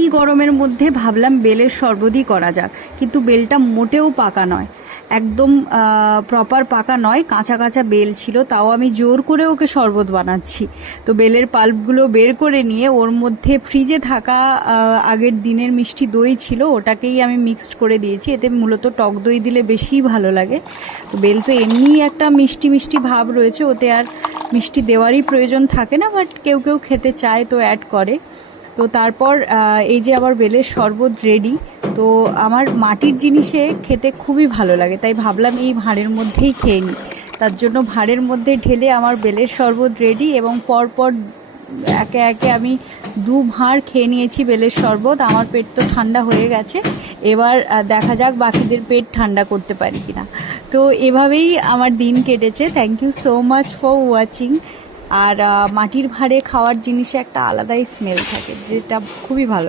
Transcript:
এই গরমের মধ্যে ভাবলাম বেলের শরবতই করা যাক, কিন্তু বেলটা মোটেও পাকা নয়, একদম প্রপার পাকা নয়, কাঁচা কাঁচা বেল ছিল। তাও আমি জোর করে ওকে শরবত বানাচ্ছি। তো বেলের পাল্পগুলো বের করে নিয়ে ওর মধ্যে ফ্রিজে থাকা আগের দিনের মিষ্টি দই ছিল, ওটাকেই আমি মিক্সড করে দিয়েছি। এতে মূলত টক দই দিলে বেশি ভালো লাগে। তো বেল তো এমনিই একটা মিষ্টি মিষ্টি ভাব রয়েছে, ওতে আর মিষ্টি দেওয়ারই প্রয়োজন থাকে না, বাট কেউ কেউ খেতে চায় তো অ্যাড করে। তো তারপর এই যে আবার বেলের শরবত রেডি। তো আমার মাটির জিনিসে খেতে খুবই ভালো লাগে, তাই ভাবলাম এই ভাঁড়ের মধ্যেই খেয়ে নিই। তার জন্য ভাঁড়ের মধ্যে ঢেলে আমার বেলের শরবত রেডি, এবং পরপর একে একে আমি 2 ভাঁড় খেয়ে নিয়েছি বেলের শরবত। আমার পেট তো ঠান্ডা হয়ে গেছে, এবার দেখা যাক বাকিদের পেট ঠান্ডা করতে পারি কিনা। তো এভাবেই আমার দিন কেটেছে। Thank you so much for watching. আর মাটির ভাঁড়ে খাওয়ার জিনিসে একটা আলাদাই স্মেল থাকে, যেটা খুবই ভালো।